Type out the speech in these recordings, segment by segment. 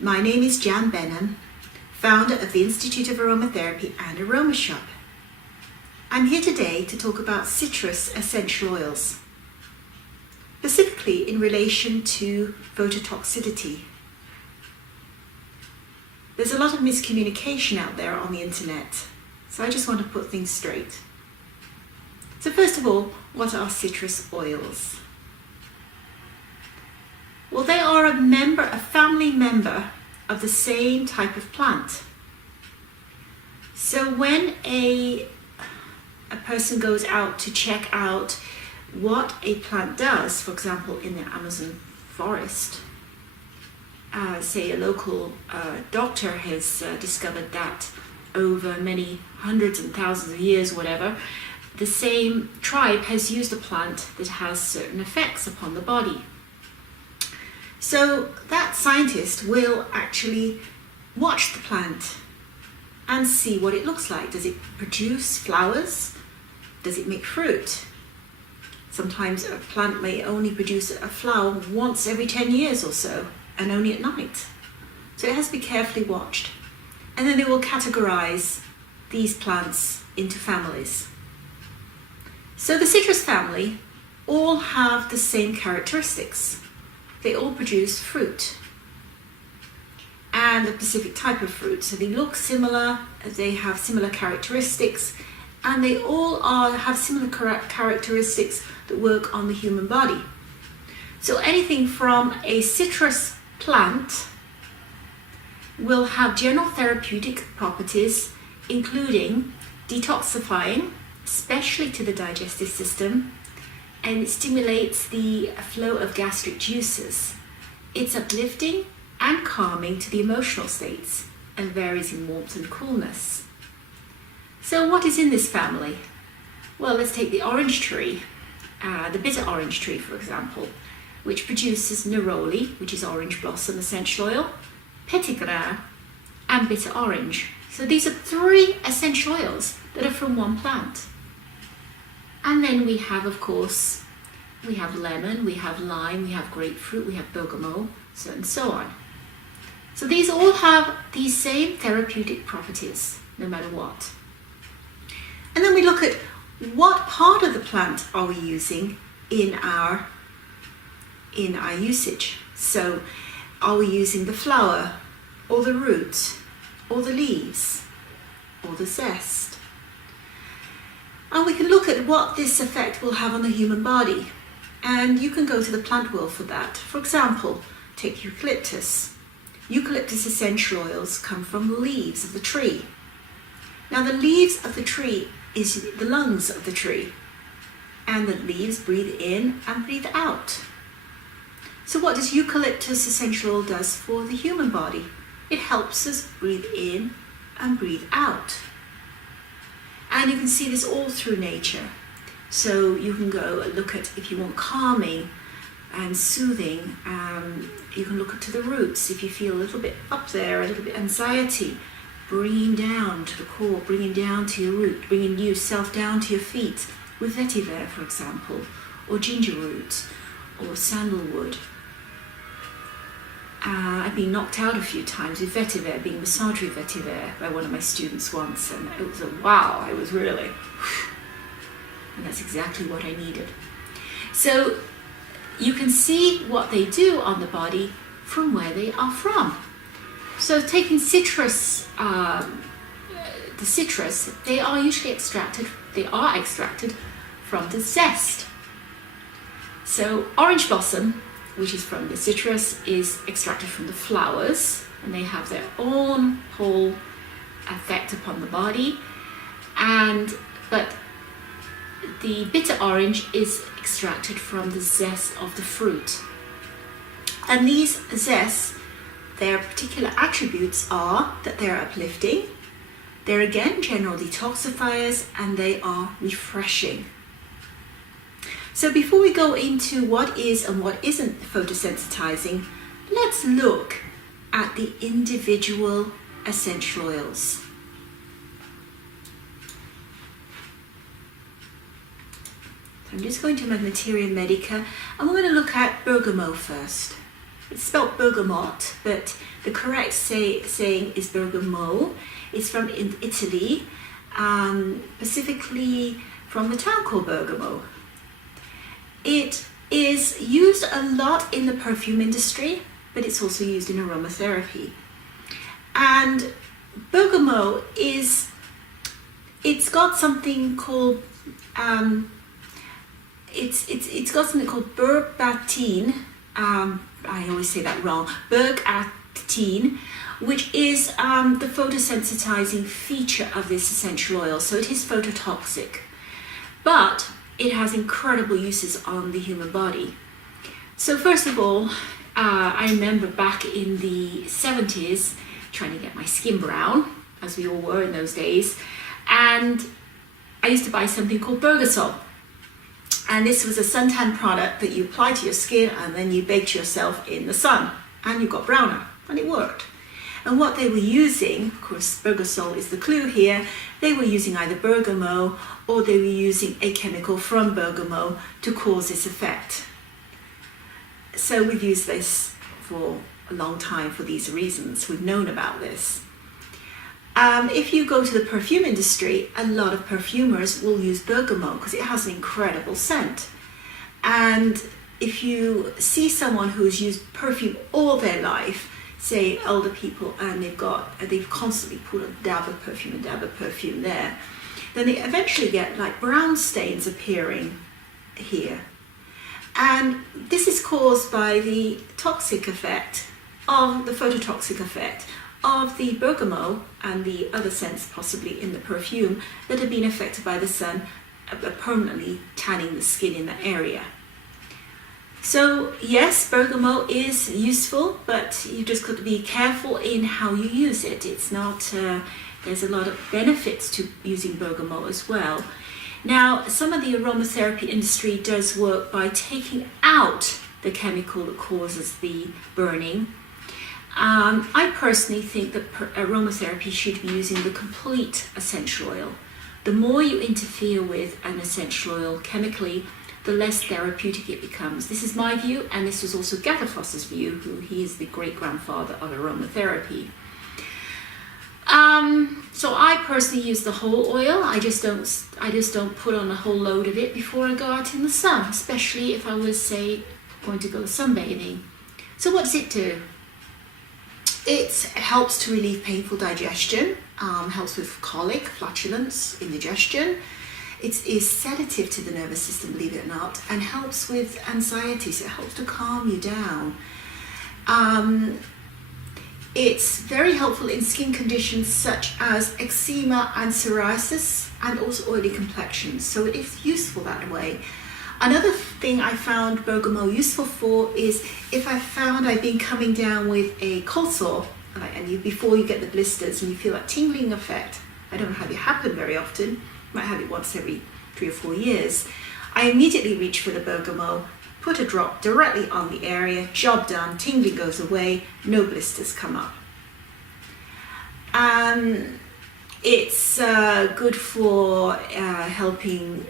My name is Jan Benham, founder of the Institute of Aromatherapy and Aroma Shop. I'm here today to talk about citrus essential oils, specifically in relation to phototoxicity. There's a lot of miscommunication out there on the internet, so I just want to put things straight. So first of all, what are citrus oils? Well, they are a family member of the same type of plant. So when a person goes out to check out what a plant does, for example, in the Amazon forest, say a local doctor has discovered that over many hundreds and thousands of years, whatever, the same tribe has used a plant that has certain effects upon the body. So that scientist will actually watch the plant and see what it looks like. Does it produce flowers? Does it make fruit? Sometimes a plant may only produce a flower once every 10 years or so, and only at night. So it has to be carefully watched. And then they will categorize these plants into families. So the citrus family all have the same characteristics. They all produce fruit, and a specific type of fruit. So they look similar, they have similar characteristics, and they all have similar characteristics that work on the human body. So anything from a citrus plant will have general therapeutic properties, including detoxifying, especially to the digestive system, and it stimulates the flow of gastric juices. It's uplifting and calming to the emotional states and varies in warmth and coolness. So what is in this family? Well, let's take the orange tree, the bitter orange tree, for example, which produces neroli, which is orange blossom essential oil, petitgrain, and bitter orange. So these are 3 essential oils that are from one plant. And then we have, of course, we have lemon, we have lime, we have grapefruit, we have bergamot, and so on. So these all have these same therapeutic properties, no matter what. And then we look at what part of the plant are we using in our usage. So are we using the flower, or the root, or the leaves, or the zest? And we can look at what this effect will have on the human body. And you can go to the plant world for that. For example, take eucalyptus. Eucalyptus essential oils come from the leaves of the tree. Now the leaves of the tree is the lungs of the tree. And the leaves breathe in and breathe out. So what does eucalyptus essential oil does for the human body? It helps us breathe in and breathe out. And you can see this all through nature. So you can go and look at, if you want calming and soothing, you can look to the roots. If you feel a little bit up there, a little bit anxiety, bringing down to the core, bringing down to your root, bringing yourself down to your feet with vetiver, for example, or ginger root, or sandalwood. I've been knocked out a few times with vetiver, being massaged with vetiver by one of my students once, and it was a wow, it was really, and that's exactly what I needed. So you can see what they do on the body from where they are from. So taking citrus, the citrus, they are extracted from the zest. So orange blossom, which is from the citrus, is extracted from the flowers, and they have their own whole effect upon the body. But the bitter orange is extracted from the zest of the fruit. And these zests, their particular attributes are that they're uplifting, they're again general detoxifiers, and they are refreshing. So before we go into what is and what isn't photosensitizing, let's look at the individual essential oils. So I'm just going to my Materia Medica, and we're going to look at bergamot first. It's spelled bergamot, but the correct saying is bergamo. It's from Italy, specifically from the town called Bergamo. It is used a lot in the perfume industry, but it's also used in aromatherapy. And bergamot it's got something called it's got something called bergamotine. I always say that wrong. Bergamotine, which is the photosensitizing feature of this essential oil. So it is phototoxic, but it has incredible uses on the human body. So first of all, I remember back in the 70s trying to get my skin brown, as we all were in those days, and I used to buy something called Bergasol. And this was a suntan product that you apply to your skin and then you baked yourself in the sun and you got browner, and it worked. And what they were using, of course, Bergasol is the clue here, they were using either bergamot or they were using a chemical from bergamot to cause this effect. So we've used this for a long time for these reasons. We've known about this. If you go to the perfume industry, a lot of perfumers will use bergamot because it has an incredible scent. And if you see someone who's used perfume all their life, say older people, and they've constantly put a dab of perfume there, then they eventually get like brown stains appearing here. And this is caused by the toxic effect of the phototoxic effect of the bergamot and the other scents possibly in the perfume that have been affected by the sun, permanently tanning the skin in that area. So yes, bergamot is useful, but you just got to be careful in how you use it. It's not, there's a lot of benefits to using bergamot as well. Now, some of the aromatherapy industry does work by taking out the chemical that causes the burning. I personally think that aromatherapy should be using the complete essential oil. The more you interfere with an essential oil chemically, the less therapeutic it becomes. This is my view, and this was also Gatterfoss's view, he is the great-grandfather of aromatherapy. So I personally use the whole oil. I just don't put on a whole load of it before I go out in the sun, especially if I was, say, going to go sunbathing. So what does it do? It helps to relieve painful digestion, helps with colic, flatulence, indigestion. It is sedative to the nervous system, believe it or not, and helps with anxiety, so it helps to calm you down. It's very helpful in skin conditions such as eczema and psoriasis, and also oily complexions, so it is useful that way. Another thing I found bergamot useful for is if I found I've been coming down with a cold sore, and before you get the blisters and you feel that tingling effect, I don't have it happen very often, might have it once every 3 or 4 years, I immediately reach for the bergamot, put a drop directly on the area, job done, tingling goes away, no blisters come up. It's good for helping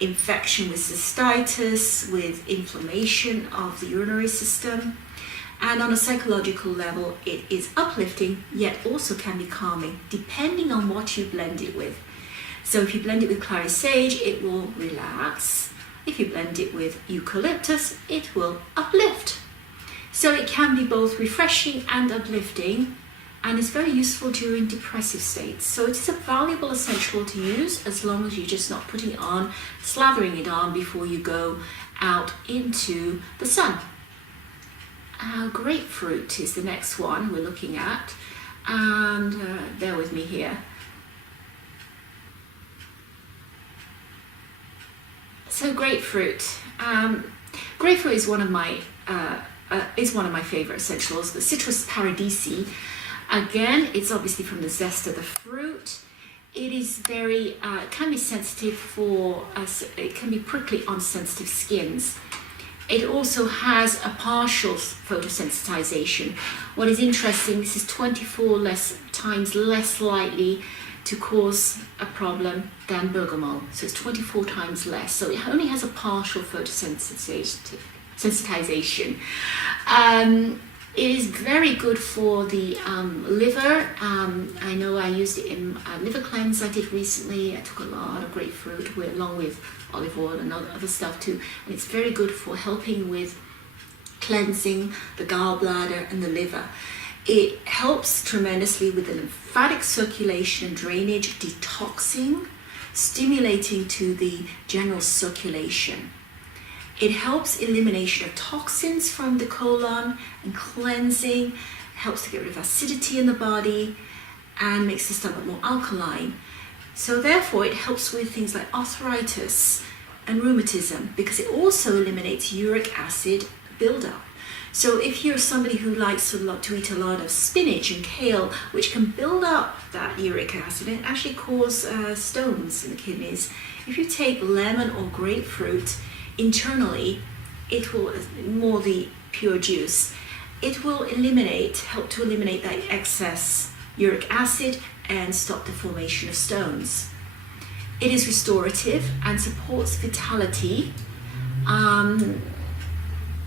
infection with cystitis, with inflammation of the urinary system, and on a psychological level it is uplifting yet also can be calming depending on what you blend it with. So if you blend it with clary sage, it will relax. If you blend it with eucalyptus, it will uplift. So it can be both refreshing and uplifting, and it's very useful during depressive states. So it's a valuable essential oil to use as long as you're just not putting it on, slathering it on before you go out into the sun. Grapefruit is the next one we're looking at, and bear with me here. So grapefruit. Grapefruit is one of my favorite essential oils. The Citrus paradisi. Again, it's obviously from the zest of the fruit. It is very, can be sensitive for us. It can be prickly on sensitive skins. It also has a partial photosensitization. What is interesting, this is 24 times less likely to cause a problem than bergamot. So it's 24 times less. So it only has a partial photosensitization. sensitization. It is very good for the liver. I know I used it in a liver cleanse I did recently. I took a lot of grapefruit along with olive oil and other stuff too. And it's very good for helping with cleansing the gallbladder and the liver. It helps tremendously with the lymphatic circulation and drainage, detoxing, stimulating to the general circulation. It helps elimination of toxins from the colon and cleansing, helps to get rid of acidity in the body and makes the stomach more alkaline. So therefore it helps with things like arthritis and rheumatism because it also eliminates uric acid buildup. So if you're somebody who likes to eat a lot of spinach and kale, which can build up that uric acid and actually cause stones in the kidneys, if you take lemon or grapefruit internally, it will, more the pure juice, it will help to eliminate that excess uric acid and stop the formation of stones. It is restorative and supports vitality.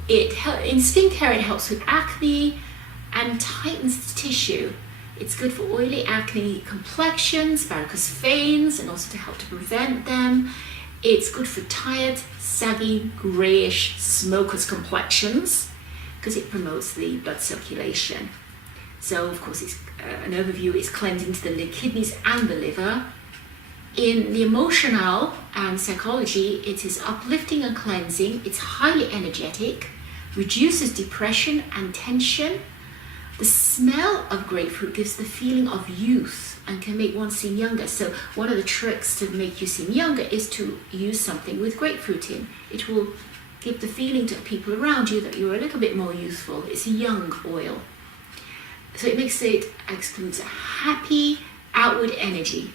In skincare, it helps with acne and tightens the tissue. It's good for oily acne complexions, varicose veins, and also to help to prevent them. It's good for tired, saggy, greyish, smoker's complexions because it promotes the blood circulation. So, of course, it's an overview is cleansing to the kidneys and the liver. In the emotional and psychology, it is uplifting and cleansing. It's highly energetic, reduces depression and tension. The smell of grapefruit gives the feeling of youth and can make one seem younger. So one of the tricks to make you seem younger is to use something with grapefruit in. It will give the feeling to people around you that you're a little bit more youthful. It's a young oil. So it excludes a happy outward energy.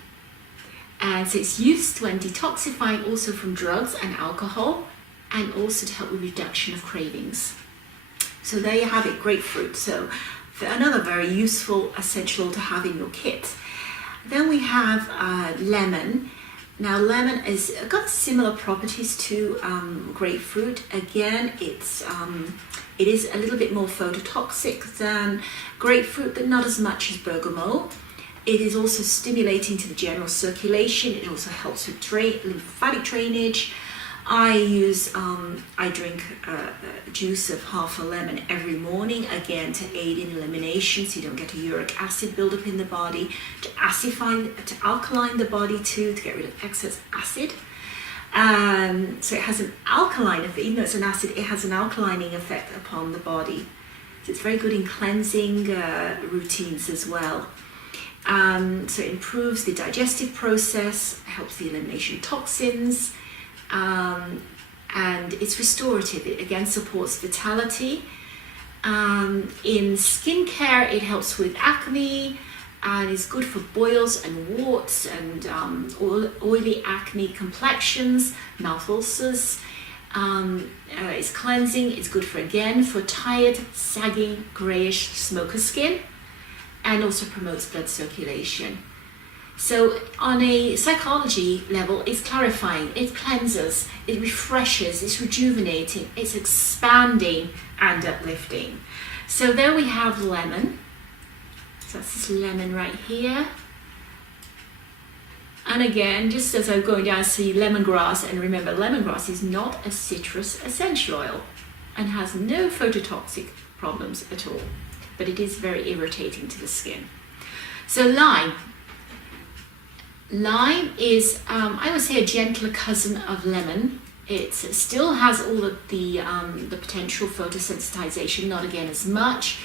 And so it's used when detoxifying also from drugs and alcohol, and also to help with reduction of cravings. So there you have it, grapefruit. So another very useful essential oil to have in your kit. Then we have lemon. Now lemon has got similar properties to grapefruit. Again, it is a little bit more phototoxic than grapefruit, but not as much as bergamot. It is also stimulating to the general circulation. It also helps with lymphatic drainage. I drink a juice of half a lemon every morning, again to aid in elimination so you don't get a uric acid buildup in the body, to alkaline the body too, to get rid of excess acid. So it has an alkaline effect, even though it's an acid, it has an alkalining effect upon the body. So it's very good in cleansing routines as well. So it improves the digestive process, helps the elimination of toxins, and it's restorative. It again supports vitality. In skincare, it helps with acne and is good for boils and warts and oily acne complexions, mouth ulcers. It's cleansing. It's good for tired, saggy, greyish smoker skin, and also promotes blood circulation. So on a psychology level, it's clarifying, it cleanses, it refreshes, it's rejuvenating, it's expanding and uplifting. So there we have lemon. So that's this lemon right here. And again, just as I'm going down, I see lemongrass, and remember, lemongrass is not a citrus essential oil and has no phototoxic problems at all, but it is very irritating to the skin. So lime. Lime is, I would say, a gentler cousin of lemon. It still has all of the potential photosensitization, not again as much,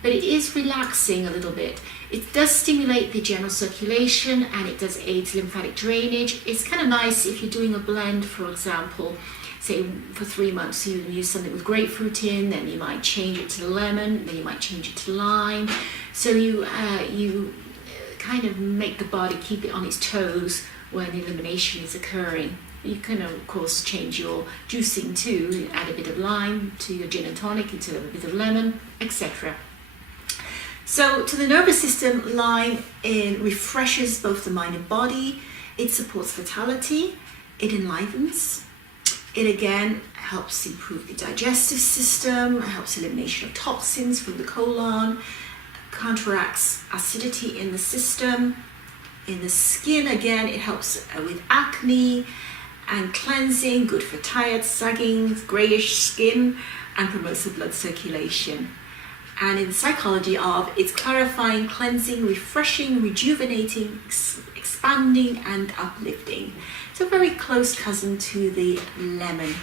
but it is relaxing a little bit. It does stimulate the general circulation and it does aid lymphatic drainage. It's kind of nice if you're doing a blend, for example, say for 3 months, you use something with grapefruit in, then you might change it to lemon, then you might change it to lime. So you kind of make the body keep it on its toes when elimination is occurring. You can of course change your juicing too, add a bit of lime to your gin and tonic instead of a bit of lemon, etc. So to the nervous system, lime refreshes both the mind and body, it supports vitality, it enlivens, It again helps improve the digestive system, helps elimination of toxins from the colon, counteracts acidity in the system. In the skin, again, it helps with acne and cleansing, good for tired, sagging, grayish skin, and promotes the blood circulation. And in the psychology of, it's clarifying, cleansing, refreshing, rejuvenating, expanding, and uplifting. So very close cousin to the lemon.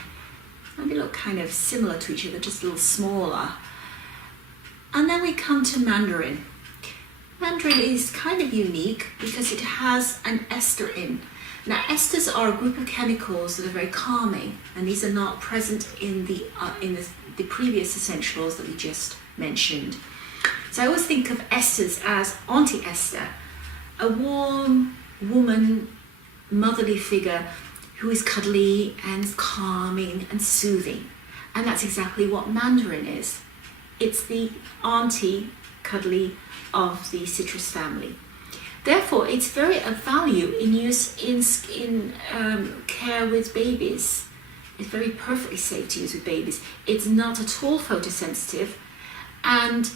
And they look kind of similar to each other, just a little smaller. And then we come to mandarin. Mandarin is kind of unique because it has an ester in. Now, esters are a group of chemicals that are very calming, and these are not present in the previous essential oils that we just mentioned. So I always think of esters as Auntie Esther, a warm woman, motherly figure who is cuddly and calming and soothing. And that's exactly what mandarin is. It's the auntie, cuddly, of the citrus family. Therefore, it's very of value in use in care with babies. It's very perfectly safe to use with babies. It's not at all photosensitive and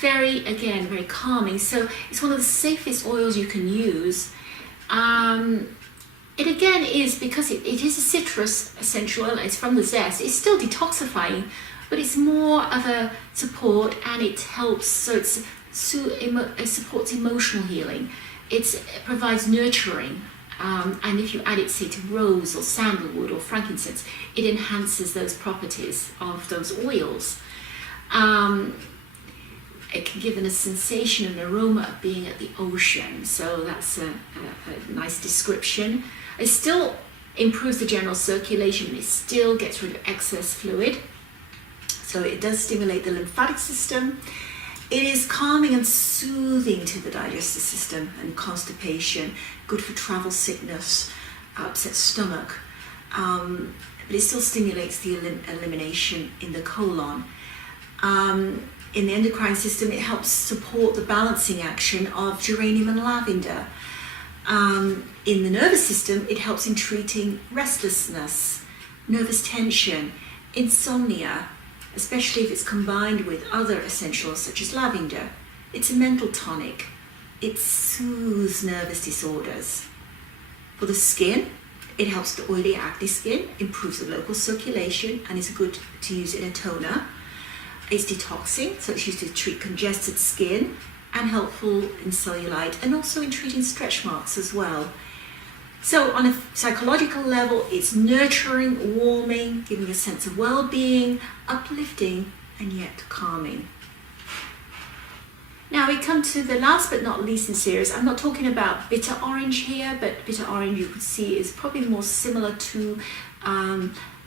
very calming. So it's one of the safest oils you can use. It again is, because it is a citrus essential oil, it's from the zest, it's still detoxifying, but it's more of a support, and it helps, so it supports emotional healing. It provides nurturing, and if you add it, say, to rose or sandalwood or frankincense, it enhances those properties of those oils. It can give a sensation and aroma of being at the ocean, so that's a nice description. It still improves the general circulation, it still gets rid of excess fluid, so it does stimulate the lymphatic system. It is calming and soothing to the digestive system and constipation, good for travel sickness, upset stomach, but it still stimulates the elimination in the colon. In the endocrine system, it helps support the balancing action of geranium and lavender. In the nervous system, it helps in treating restlessness, nervous tension, insomnia, especially if it's combined with other essentials such as lavender. It's a mental tonic. It soothes nervous disorders. For the skin, it helps the oily acne skin, improves the local circulation, and is good to use in a toner. It's detoxing, so it's used to treat congested skin, and helpful in cellulite, and also in treating stretch marks as well. So on a psychological level, it's nurturing, warming, giving a sense of well-being, uplifting, and yet calming. Now we come to the last but not least in series. I'm not talking about bitter orange here, but bitter orange, you can see, is probably more similar to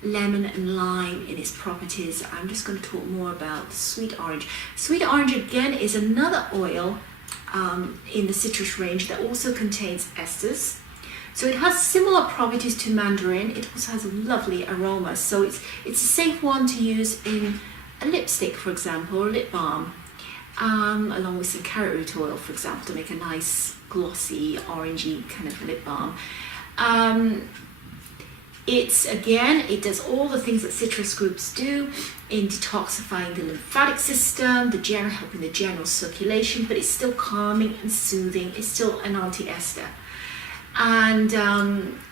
lemon and lime in its properties. I'm just going to talk more about sweet orange. Sweet orange again is another oil in the citrus range that also contains esters. So it has similar properties to mandarin. It also has a lovely aroma. So it's a safe one to use in a lipstick, for example, or lip balm, along with some carrot root oil, for example, to make a nice glossy, orangey kind of lip balm. It does all the things that citrus groups do in detoxifying the lymphatic system, helping the general circulation, but it's still calming and soothing. It's still an anti-ester. And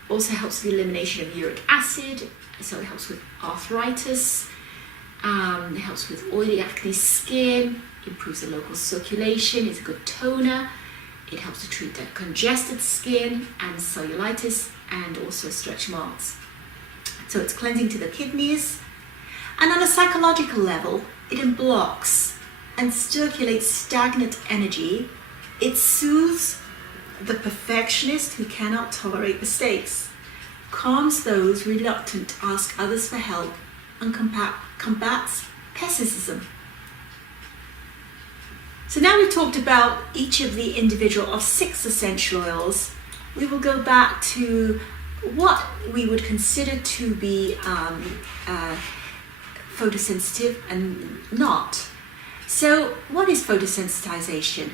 also helps with the elimination of uric acid, so it helps with arthritis, it helps with oily acne skin, improves the local circulation, it's a good toner, it helps to treat the congested skin and cellulitis, and also stretch marks. So it's cleansing to the kidneys, and on a psychological level, it unblocks and circulates stagnant energy. It soothes the perfectionist who cannot tolerate mistakes, calms those reluctant to ask others for help, and combats pessimism. So now we've talked about each of the individual of 6 essential oils. We will go back to what we would consider to be photosensitive and not. So what is photosensitization?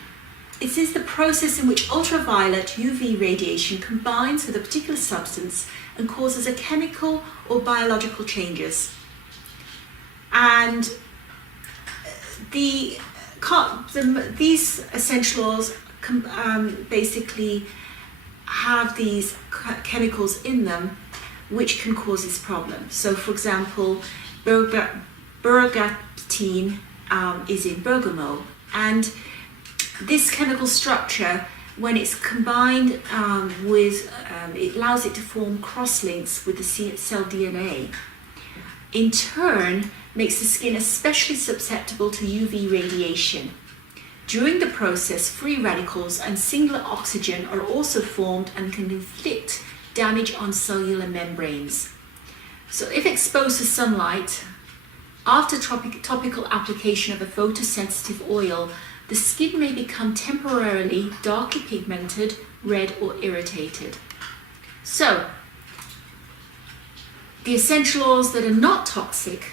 it is the process in which ultraviolet UV radiation combines with a particular substance and causes a chemical or biological changes. And these essential oils basically have these chemicals in them which can cause this problem. So for example, bergamotine is in bergamot, and this chemical structure, when it's combined it allows it to form cross-links with the cell DNA. In turn, makes the skin especially susceptible to UV radiation. During the process, free radicals and singular oxygen are also formed and can inflict damage on cellular membranes. So if exposed to sunlight, after topical application of a photosensitive oil, the skin may become temporarily darkly pigmented, red or irritated. So, the essential oils that are not toxic,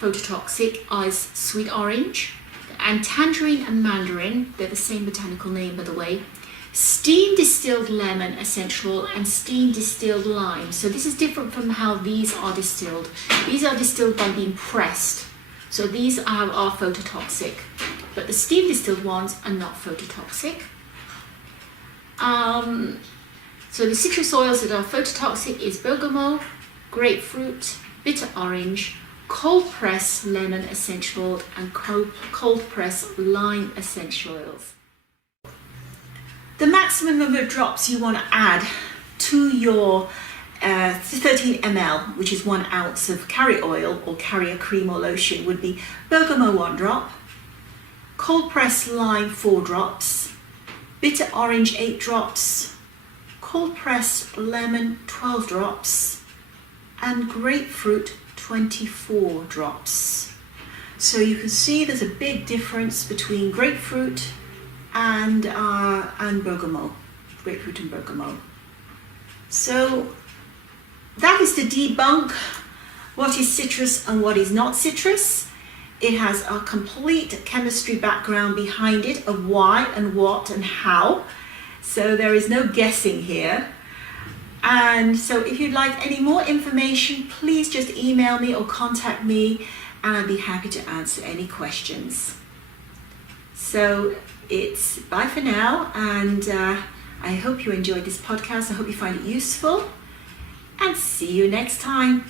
phototoxic, are sweet orange and tangerine and mandarin. They're the same botanical name, by the way. Steam distilled lemon essential oil and steam distilled lime. So this is different from how these are distilled. These are distilled by being pressed. So these are phototoxic, but the steam distilled ones are not phototoxic. So the citrus oils that are phototoxic is bergamot, grapefruit, bitter orange, cold press lemon essential oil, and cold press lime essential oils. The maximum number of drops you want to add to your 13 ml, which is 1 ounce of carrier oil or carrier cream or lotion, would be bergamot 1 drop, cold press lime 4 drops, bitter orange 8 drops, cold press lemon 12 drops, and grapefruit 24 drops. So you can see there's a big difference between grapefruit and bergamot, grapefruit and bergamot. So that is to debunk what is citrus and what is not citrus. It has a complete chemistry background behind it of why and what and how. So there is no guessing here. And so if you'd like any more information, please just email me or contact me and I'd be happy to answer any questions. So it's bye for now, and I hope you enjoyed this podcast. I hope you find it useful, and see you next time.